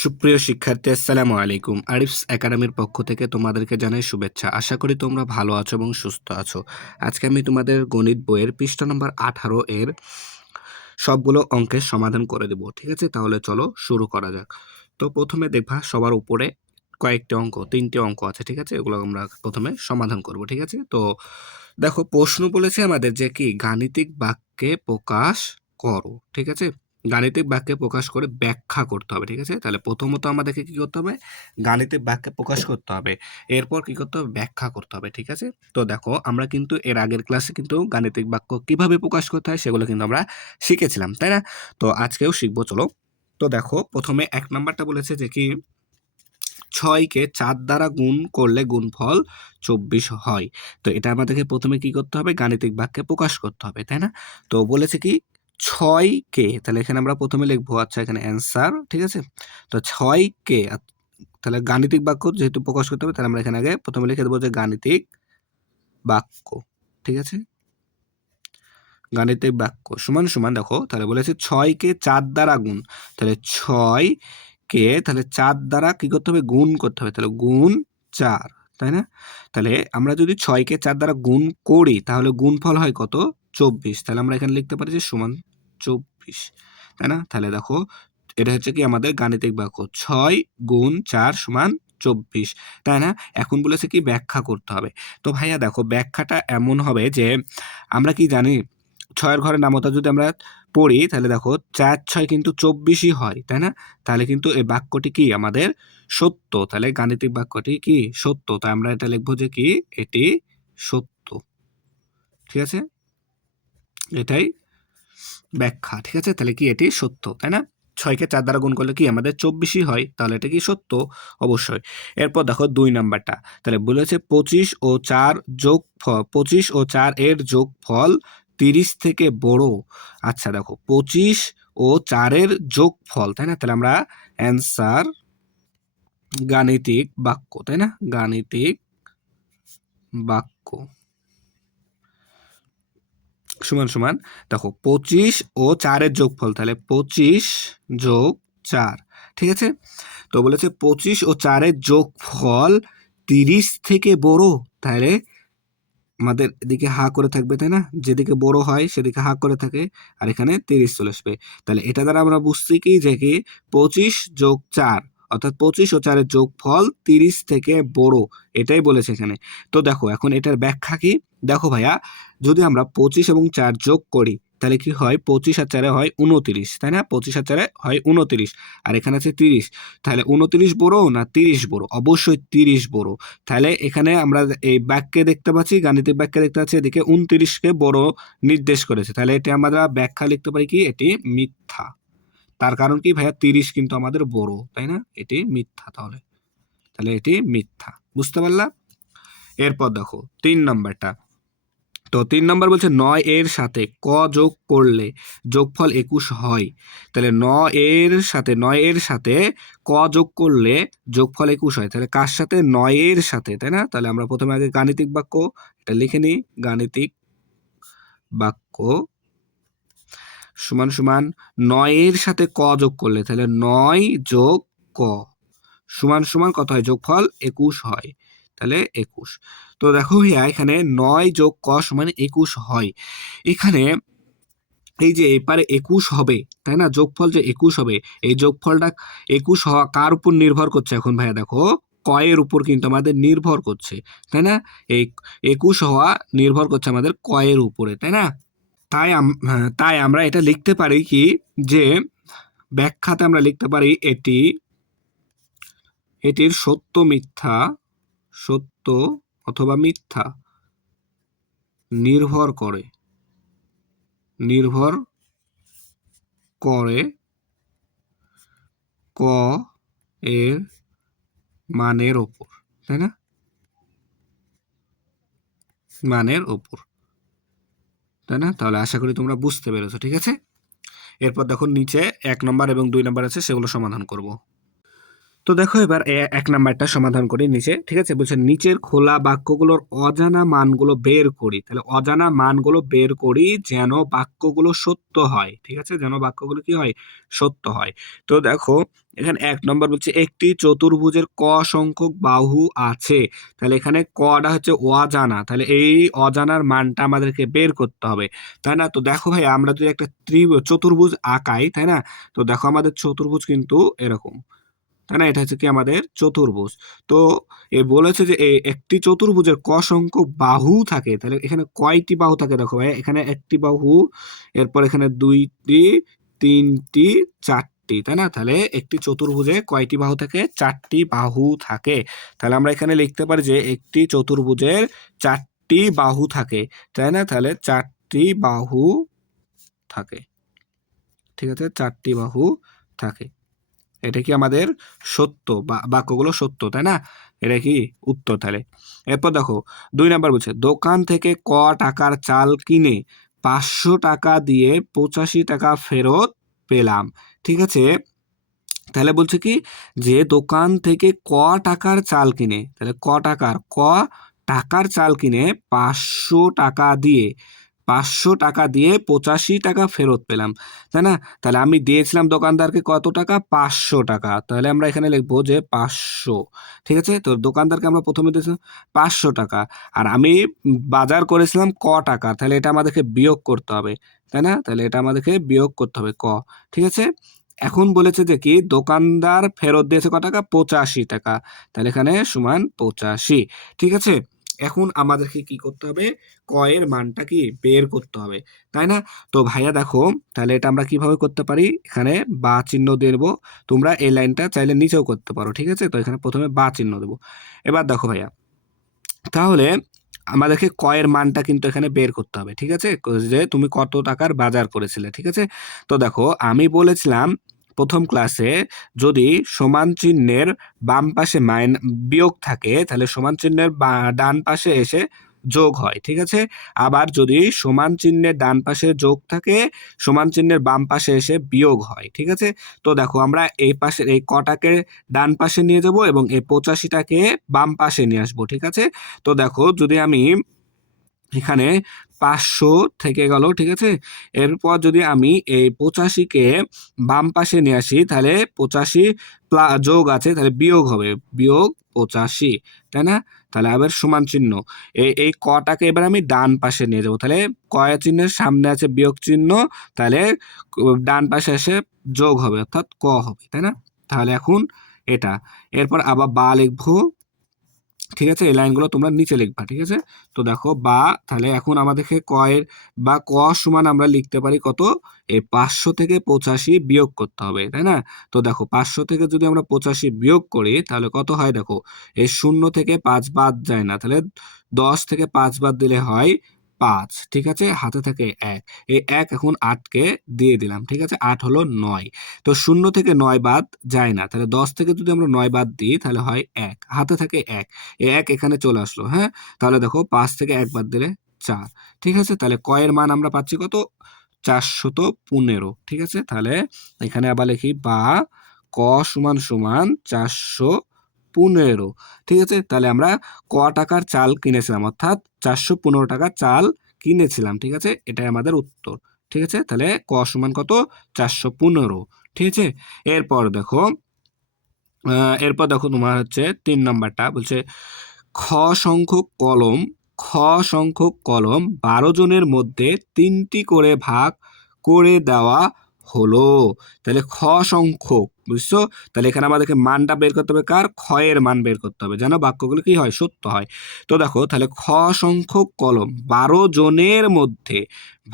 সুপ্রিয় শিক্ষার্থী, আসসালামু আলাইকুম। আরিফস একাডেমির পক্ষ থেকে তোমাদেরকে জানাই শুভেচ্ছা। আশা করি তোমরা ভালো আছো এবং সুস্থ আছো। আজকে আমি তোমাদের গণিত বইয়ের পৃষ্ঠা নম্বর 18 এর সবগুলো অঙ্কের সমাধান করে দেব। ঠিক আছে, তাহলে চলো শুরু করা যাক। তো প্রথমে দেখবা সবার উপরে কয়েকটি অঙ্ক, 3টি অঙ্ক আছে। ঠিক আছে, এগুলো আমরা প্রথমে সমাধান করব। ঠিক আছে, তো দেখো প্রশ্ন বলেছে আমাদের যে কি গাণিতিক বাক্যে প্রকাশ করো। ঠিক আছে, গাণিতিক বাক্যে প্রকাশ করে ব্যাখ্যা করতে হবে। ঠিক আছে, তাহলে প্রথমত আমাদেরকে কি করতে হবে? গাণিতিক বাক্যে প্রকাশ করতে হবে। এরপর কি করতে হবে? ব্যাখ্যা করতে হবে। ঠিক আছে, তো দেখো আমরা কিন্তু এর আগের ক্লাসে কিন্তু গাণিতিক বাক্য কিভাবে প্রকাশ করতে হয় সেগুলো কিন্তু আমরা শিখেছিলাম, তাই না? তো আজকেও শিখবো, চলো। তো দেখো প্রথমে 1 নাম্বারটা বলেছে যে কি 6কে 4 দ্বারা গুণ করলে গুণফল 24 হয়। তো এটা আমাদেরকে প্রথমে কি করতে হবে? গাণিতিক বাক্যে প্রকাশ করতে হবে, তাই না? তো বলেছে কি 6কে, তাহলে এখানে আমরা প্রথমে লিখবো, আচ্ছা এখানে অ্যান্সার। ঠিক আছে, তো 6কে, তাহলে গাণিতিক বাক্য যেহেতু প্রকাশ করতে হবে, তাহলে আমরা এখানে আগে প্রথমে লিখে দেবো যে গাণিতিক বাক্য। ঠিক আছে, গাণিতিক বাক্য সমান সমান, দেখো তাহলে বলেছে 6কে 4 দ্বারা গুণ, তাহলে 6কে তাহলে 4 দ্বারা কি করতে হবে? গুণ করতে হবে, তাহলে গুণ 4, তাই না? তাহলে আমরা যদি 6কে 4 দ্বারা গুণ করি তাহলে গুণফল হয় কত? 24। তাহলে আমরা এখানে লিখতে পারি যে সমান 24, তাই না? তাহলে দেখো এটা হচ্ছে কি আমাদের গাণিতিক বাক্য, 6 গুণ 4 সমান 24, তাই না? এখন বলেছে কি ব্যাখ্যা করতে হবে। তো ভাইয়া দেখো ব্যাখ্যাটা এমন হবে যে আমরা কি জানি 6 ঘরের নামতা যদি আমরা পড়ি তাহলে দেখো 4 6 কিন্তু 24ই হয়, তাই না? তাহলে কিন্তু এই বাক্যটি কি আমাদের সত্য, তাহলে গাণিতিক বাক্যটি কি সত্য, তাই আমরা এটা লিখবো যে কি এটি সত্য। ঠিক আছে, এটাই ব্যাখ্যা। ঠিক আছে, তাহলে কি এটি সত্য, তাই না? 6কে 4 দ্বারা গুণ করলে কি আমাদের 24ই হয়, তাহলে এটা কি সত্য? অবশ্যই। এরপর দেখো 2 নাম্বারটা, তাহলে বলেছে 25 ও 4 এর যোগফল 30 থেকে বড়। আচ্ছা দেখো 25 ও 4 এর যোগফল, তাই না? তাহলে আমরা অ্যান্সার গাণিতিক বাক্য, তাই না? গাণিতিক বাক্য সমান সমান, দেখো 25 ও 4 এর যোগফল, তাহলে 25 যোগ 4। ঠিক আছে, তো বলেছে 25 ও 4 এর যোগফল 30 থেকে বড়, তাহলে আমাদের এদিকে হা করে থাকবে, তাই না? যেদিকে বড় হয় সেদিকে হা করে থাকে, আর এখানে 30 চলে আসবে। তাহলে এটা দ্বারা আমরা বুঝছি কি যে কি 25 যোগ 4 অর্থাৎ 25 ও 4 এর যোগফল 30 থেকে বড়, এটাই বলেছে এখানে। তো দেখো এখন এটার ব্যাখ্যা কি? দেখো ভাইয়া, যদি আমরা 25 এবং 4 যোগ করি তাহলে কি হয়? 25 আর 4 হয় 29, তাই না? 25 আর 4 হয় 29, আর এখানে আছে 30। তাহলে 29 বড় না 30 বড়? অবশ্যই 30 বড়। তাহলে এখানে আমরা এই বাক্যে দেখতে পাচ্ছি, গাণিতিক বাক্যে দেখতে পাচ্ছি এদিকে 29কে বড় নির্দেশ করেছে, তাহলে এটা আমরা ব্যাখ্যা লিখতে পারি কি এটি মিথ্যা। তার কারণ কি ভাইয়া? 30 কিন্তু আমাদের বড়, তাই না? এটি মিথ্যা, তাহলে তাহলে এটি মিথ্যা। বুঝতে পারলা? এরপর দেখো 3 নাম্বারটা, তো 3 নম্বর বলছে 9 এর সাথে ক যোগ করলে যোগফল 21 হয়। তাহলে 9 এর সাথে ক যোগ করলে যোগফল 21 হয়, তাহলে কার সাথে? 9 এর সাথে, তাই না? তাহলে আমরা প্রথমে আগে গাণিতিক বাক্য এটা লিখে নিই। গাণিতিক বাক্য সমান সমান 9 এর সাথে ক যোগ করলে, তাহলে 9 যোগ ক সমান সমান কত হয়? যোগফল 21 হয়, তাহলে 21। তো দেখো ভাইয়া এখানে 9 যোগ ক সমান 21 হয়। এখানে এই যে এপারে 21 হবে, তাই না? যোগফল যে 21 হবে, এই যোগফলটা 21 হওয়া কার উপর নির্ভর করছে? এখন ভাইয়া দেখো ক এর উপর কিন্তু আমাদের নির্ভর করছে, তাই না? এই 21 হওয়া নির্ভর করছে আমাদের ক এর উপরে, তাই না? তাই আমরা এটা লিখতে পারি কি যে ব্যাখ্যাতে আমরা লিখতে পারি এটির সত্য মিথ্যা, সত্য অথবা মিথ্যা নির্ভর করে, নির্ভর করে ক এর মানের ওপর, তাই না? মানের ওপর, তাই না? তাহলে আশা করি তোমরা বুঝতে পেরেছো। ঠিক আছে, এরপর দেখো নিচে 1 নম্বর এবং 2 নম্বর আছে, সেগুলো সমাধান করব। তো দেখো এবার এক নাম্বারটা সমাধান করি নিচে, ঠিক আছে। বলছে নিচের খোলা বাক্যগুলোর অজানা মানগুলো বের করি। তাহলে অজানা মানগুলো বের করি যেন বাক্যগুলো সত্য হয়, ঠিক আছে, যেন বাক্যগুলো কি হয়, সত্য হয়। তো দেখো এখানে 1 নম্বর বলছে একটি চতুর্ভুজের ক সংখ্যক বাহু আছে। তাহলে এখানে কটা হচ্ছে অজানা, তাহলে এই অজানার মানটা আমাদেরকে বের করতে হবে, তাই না। তো দেখো ভাই আমরা যদি একটা চতুর্ভুজ আঁকাই, তাই না, তো দেখো আমাদের চতুর্ভুজ কিন্তু এরকম, তাই না, এটা হচ্ছে কি আমাদের চতুর্ভুজ। তো এ বলেছে যে এই একটি চতুর্ভুজের ক সংখ্যক বাহু থাকে, তাহলে এখানে কয়টি বাহু থাকে দেখো ভাই, এখানে একটি বাহু, এরপর এখানে দুইটি, তিনটি, চারটি, তাই না। তাহলে একটি চতুর্ভুজে কয়টি বাহু থাকে, 4টি বাহু থাকে। তাহলে আমরা এখানে লিখতে পারি যে একটি চতুর্ভুজের 4টি বাহু থাকে, তাই না। তাহলে 4টি বাহু থাকে, ঠিক আছে, 4টি বাহু থাকে। এটা কি আমাদের সত্য, বাক্যগুলো সত্য, তাই না। এটা কি উত্তর তাহলে। এরপর দেখো 2 নম্বর বলছে দোকান থেকে ক টাকার চাল কিনে 500 টাকা দিয়ে 85 টাকা ফেরত পেলাম, ঠিক আছে। তাহলে বলছে কি যে দোকান থেকে ক টাকার চাল কিনে, তাহলে ক টাকার চাল কিনে 500 টাকা দিয়ে 85 টাকা ফেরত পেলাম, তাই না। তাহলে আমি দিয়েছিলাম দোকানদারকে কত টাকা, 500 টাকা। তাহলে আমরা এখানে লিখবো যে 500, ঠিক আছে। তো দোকানদারকে আমরা প্রথমে দিয়েছিলাম 500 টাকা, আর আমি বাজার করেছিলাম ক টাকা, তাহলে এটা আমাদেরকে বিয়োগ করতে হবে, তাই না। তাহলে এটা আমাদেরকে বিয়োগ করতে হবে ক, ঠিক আছে। এখন বলেছে যে কি দোকানদার ফেরত দিয়েছে কত টাকা, 85 টাকা, তাহলে এখানে সমান 85, ঠিক আছে। এখন আমাদেরকে কি করতে হবে, ক এর মানটা কি বের করতে হবে, তাই না। তো ভাইয়া দেখো তাহলে এটা আমরা কিভাবে করতে পারি, এখানে বা চিহ্ন দেব, তোমরা এই লাইনটা চাইলে নিচেও করতে পারো, ঠিক আছে। তো এখানে প্রথমে বা চিহ্ন দেবো। এবার দেখো ভাইয়া তাহলে আমাদেরকে ক এর মানটা কিন্তু এখানে বের করতে হবে, ঠিক আছে, যে তুমি কত টাকার বাজার করেছিলে, ঠিক আছে। তো দেখো আমি বলেছিলাম প্রথম ক্লাসে যদি সমান চিহ্নের বাম পাশে বিয়োগ থাকে তাহলে সমান চিহ্নের ডান পাশে এসে যোগ হয়, ঠিক আছে। আবার যদি সমান চিহ্নের ডান পাশে যোগ থাকে সমান চিহ্নের বাম পাশে এসে বিয়োগ হয়, ঠিক আছে। তো দেখো আমরা এই পাশের এই কটাকে ডান পাশে নিয়ে যাব এবং এই 85টাকে বাম পাশে নিয়ে আসবো, ঠিক আছে। তো দেখো যদি আমি এখানে 500 থেকে গেল, ঠিক আছে। এরপর যদি আমি এই 85কে বাম পাশে নিয়ে আসি তাহলে 85 যোগ আছে, তাহলে বিয়োগ হবে, বিয়োগ 85, তাই না। তাহলে আবার সমান চিহ্ন এই কটাকে এবার আমি ডান পাশে নিয়ে যাবো, তাহলে ক চিহ্নের সামনে আছে বিয়োগ চিহ্ন, তাহলে ডান পাশে এসে যোগ হবে অর্থাৎ ক হবে, তাই না। তাহলে এখন এটা, এরপর আবার বা লিখবো, ঠিক আছে। এই লাইনগুলো তোমরা নিচে লিখবা, ঠিক আছে। তো দেখো বা, তাহলে এখন আমাদেরকে ক এর বা ক সমান আমরা লিখতে পারি কত, এই 500 থেকে 85 বিয়োগ করতে হবে, তাই না। তো দেখো 500 থেকে যদি আমরা 85 বিয়োগ করি তাহলে কত হয় দেখো, এই 0 থেকে 5 বাদ যায় না, তাহলে 10 থেকে 5 বাদ দিলে হয় 5, ঠিক আছে, হাতে থাকে 1, এই 1 এখন 8কে দিয়ে দিলাম, ঠিক আছে, 8 হলো 9। তো 0 থেকে 9 বাদ যায় না, তাহলে 10 থেকে যদি আমরা 9 বাদ দিই তাহলে হয় 1, হাতে থাকে 1, এই 1 এখানে চলে আসলো, হ্যাঁ। তাহলে দেখো 5 থেকে 1 বাদ দিলে 4, ঠিক আছে। তাহলে ক এর মান আমরা পাচ্ছি কত, 415, ঠিক আছে। তাহলে এখানে আবার লিখি বা ক সমান সমান 415, ঠিক আছে। তাহলে আমরা ক টাকার চাল কিনেছিলাম অর্থাৎ 415 টাকার চাল কিনেছিলাম, ঠিক আছে, এটাই আমাদের উত্তর, ঠিক আছে। তাহলে ক সমান কত, 415, ঠিক আছে। এরপর দেখো তোমার হচ্ছে 3 নম্বরটা বলছে খ সংখ্যক কলম খ সংখ্যক কলম 12 জনের মধ্যে 3টি করে ভাগ করে দেওয়া হলো। তাহলে খ সংখ্যক, বুঝছো, তাহলে এখানে আমাদেরকে মানটা বের করতে হবে, কার, খ এর মান বের করতে হবে যেন বাক্যগুলো কি হয়, সত্য হয়। তো দেখো তাহলে খ সংখ্যক কলম 12 জনের মধ্যে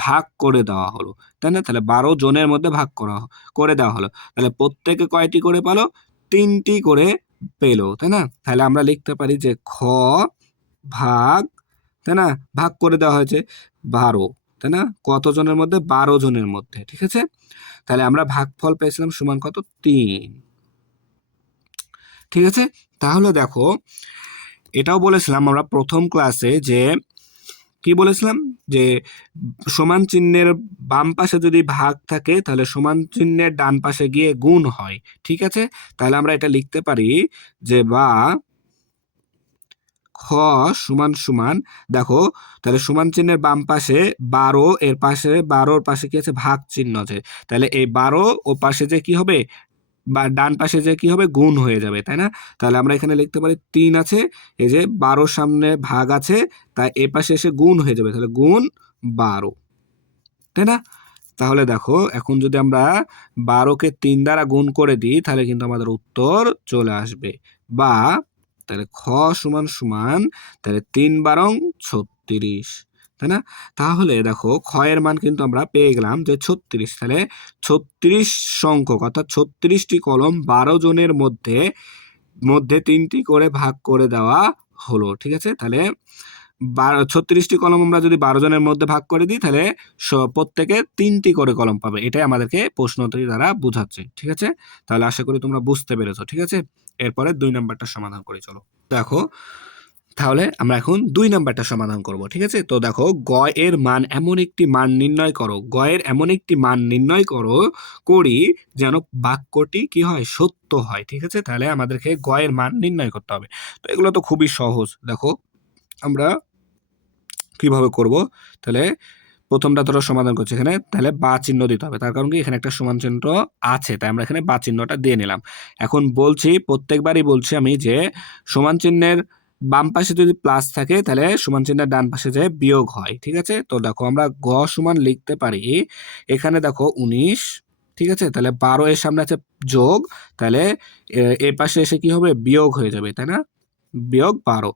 ভাগ করে দেওয়া হলো, তাই না। তাহলে 12 জনের মধ্যে ভাগ করে দেওয়া হলো, তাহলে প্রত্যেকে কয়টি করে পেলো, 3টি করে পেলো, তাই না। তাহলে আমরা লিখতে পারি যে খ ভাগ, তাই না, ভাগ করে দেওয়া হয়েছে 12, তাই না, কত জনের মধ্যে, 12 জনের মধ্যে, ঠিক আছে। তাহলে আমরা ভাগফল পেয়েছিলাম সমান কত, 3, ঠিক আছে। তাহলে দেখো এটাও বলেছিলাম আমরা প্রথম ক্লাসে যে কি বলেছিলাম যে সমান চিহ্নের বাম পাশে যদি ভাগ থাকে তাহলে সমান চিহ্নের ডান পাশে গিয়ে গুণ হয়। ঠিক আছে, তাহলে আমরা এটা লিখতে পারি যে বা খ সমান সমান, দেখো তাহলে সমান চিহ্নের বাম পাশে 12, এর পাশে 12-র পাশে কি আছে ভাগ চিহ্ন আছে, তাহলে এই 12 ও পাশে যে কি হবে বা ডান পাশে যে কি হবে গুণ হয়ে যাবে, তাই না? তাহলে আমরা এখানে লিখতে পারি 3 আছে, এই যে 12 সামনে ভাগ আছে, তাই এ পাশে এসে গুণ হয়ে যাবে, তাহলে গুণ 12, তাই না? তাহলে দেখো এখন যদি আমরা 12-কে 3 দ্বারা গুণ করে দিই তাহলে কিন্তু আমাদের উত্তর চলে আসবে, বা তাহলে খ সমান সমান তাহলে 3 × 36, তাই না? তাহলে দেখো খ এর মান কিন্তু আমরা পেয়ে গেলাম যে 36, তাহলে 36 সংখ্যক অর্থাৎ 36টি কলম 12 জনের মধ্যে মধ্যে 3টি করে ভাগ করে দেওয়া হলো। ঠিক আছে, তাহলে 36টি কলম আমরা যদি 12 জনের মধ্যে ভাগ করে দিই তাহলে প্রত্যেকে 3টি করে কলম পাবে, এটাই আমাদেরকে প্রশ্নটি দ্বারা বোঝাচ্ছে। ঠিক আছে, তাহলে আশা করি তোমরা বুঝতে পেরেছো। ঠিক আছে, এরপরে 2 নাম্বারটা সমাধান করি, চলো দেখো। তাহলে আমরা এখন 2 নাম্বারটা সমাধান করব। ঠিক আছে, তো দেখো গ এর মান এমন একটি মান নির্ণয় করো, গ এর এমন একটি মান নির্ণয় করি যেন বাক্যটি কি হয় সত্য হয়। ঠিক আছে, তাহলে আমাদেরকে গ এর মান নির্ণয় করতে হবে। তো এগুলো তো খুবই সহজ, দেখো আমরা কিভাবে করব। তাহলে প্রথমটা ধরো সমাধান করছি, এখানে তাহলে বা চিহ্ন দিতে হবে, তার কারণ কি এখানে একটা সমান চিহ্ন আছে, তাই আমরা এখানে বা চিহ্নটা দিয়ে নিলাম। এখন বলছি প্রত্যেকবারই বলছি আমি যে সমান চিহ্নের বাম পাশে যদি প্লাস থাকে তাহলে সমান চিহ্নের ডান পাশে যে বিয়োগ হয়। ঠিক আছে, তো দেখো আমরা গ সমান লিখতে পারি, এখানে দেখো 19, ঠিক আছে, তাহলে 12 এর সামনে আছে যোগ, তাহলে এ পাশে এসে কি হবে বিয়োগ হয়ে যাবে, তাই না? বিয়োগ 12,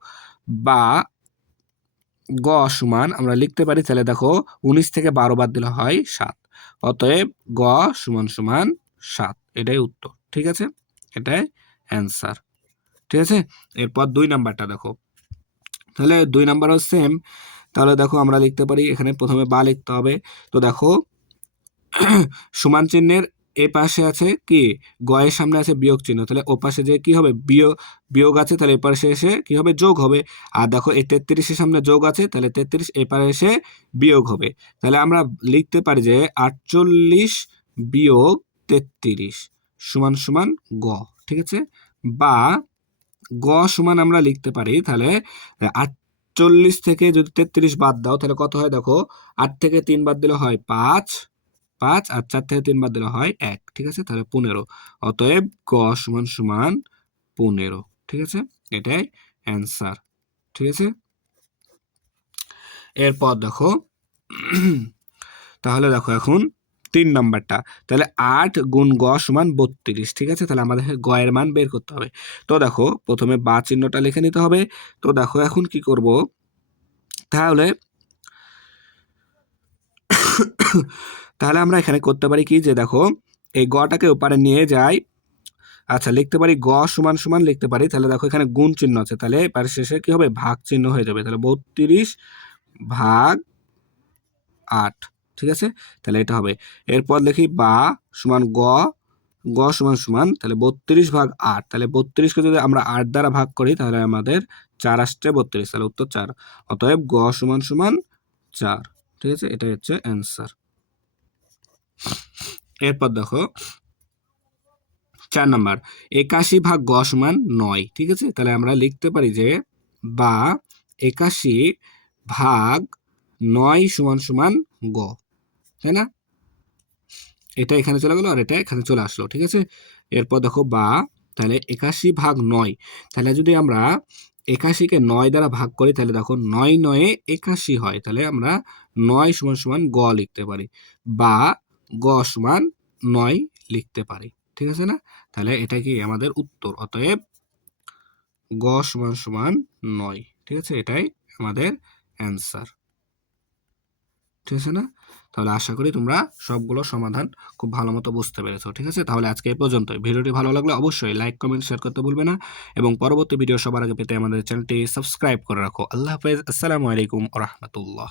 বা গ সমান আমরা লিখতে পারি, তাহলে দেখো 19 থেকে 12 বাদ দিলে হয় 7, অতএব গ সমান সমান 7, এটাই উত্তর। ঠিক আছে, এটাই অ্যান্সার। ঠিক আছে, এরপর 2 নাম্বারটা দেখো, তাহলে 2 নাম্বারও সেম। তাহলে দেখো আমরা লিখতে পারি, এখানে প্রথমে বা লিখতে হবে। তো দেখো সমান চিহ্নের এ পাশে আছে কি গ এর সামনে আছে বিয়োগ চিহ্ন, তাহলে ও পাশে যে কি হবে বিয়োগ আছে, তাহলে এ পাশে এসে কি হবে যোগ হবে। আর দেখো এই 33 এর সামনে যোগ আছে, তাহলে 33 এ পাশে এসে বিয়োগ হবে। তাহলে আমরা লিখতে পারি যে 48 বিয়োগ 33 সমান সমান গ। ঠিক আছে, বা গ সমান আমরা লিখতে পারি, তাহলে 48 থেকে যদি 33 বাদ দাও তাহলে কত হয়, দেখো 8 থেকে 3 বাদ দিলে হয় 5, আর 4 থেকে 3 বাদ দিলে হয় 1। ঠিক আছে, তাহলে 15, অতএব গ সমান সমান 15। ঠিক আছে, এটাই অ্যান্সার। ঠিক আছে, এরপর দেখো তাহলে দেখো এখন 3 নাম্বারটা, তাহলে 8 গুণ গ সমান 32। ঠিক আছে, তাহলে আমাদের গ এর মান বের করতে হবে। তো দেখো প্রথমে বা চিহ্নটা লিখে নিতে হবে। তো দেখো এখন কি করব, তাহলে তাহলে আমরা এখানে করতে পারি কি যে দেখো এই গটাকে ওপারে নিয়ে যাই, আচ্ছা লিখতে পারি গ সমান সমান লিখতে পারি, তাহলে দেখো এখানে গুণ চিহ্ন আছে, তাহলে এর শেষে কি হবে ভাগ চিহ্ন হয়ে যাবে, তাহলে 32 ভাগ 8। ঠিক আছে, তাহলে এটা হবে। এরপর লিখি বা সমান গ সমান সমান তাহলে 32 ভাগ 8, তাহলে 32কে যদি আমরা 8 দ্বারা ভাগ করি তাহলে আমাদের 4 আসছে 32, তাহলে উত্তর 4, অতএব গ সমান সমান 4। ঠিক আছে, এটাই হচ্ছে অ্যান্সার। এরপর দেখো 4 নাম্বার, 81 ভাগ গ সমান 9। ঠিক আছে, তাহলে আমরা লিখতে পারি যে বা 81 ভাগ 9 সমান সমান গ, তাই না? এটা এখানে চলে গেল আর এটা এখানে চলে আসলো। ঠিক আছে, এরপর দেখো বা তাহলে 81 ভাগ 9, তাহলে যদি আমরা 81কে 9 দ্বারা ভাগ করি তাহলে দেখো 9 9 81 হয়, তাহলে আমরা 9 সমান সমান গ লিখতে পারি, বা গ সমান 9 লিখতে পারি। ঠিক আছে না? তাহলে এটা কি আমাদের উত্তর, অতএব গ সমান সমান 9। ঠিক আছে, এটাই আমাদের অ্যান্সার। ঠিক আছে না? তাহলে আশা করি তোমরা সবগুলো সমাধান খুব ভালো মতো বুঝতে পেরেছো। ঠিক আছে, তাহলে আজকে এই পর্যন্তই। ভিডিওটি ভালো লাগলে অবশ্যই লাইক কমেন্ট শেয়ার করতে ভুলবে না, এবং পরবর্তী ভিডিও সবার আগে পেতে আমাদের চ্যানেলটি সাবস্ক্রাইব করে রাখো। আল্লাহ হাফেজ, আসসালামু আলাইকুম ওয়া রাহমাতুল্লাহ।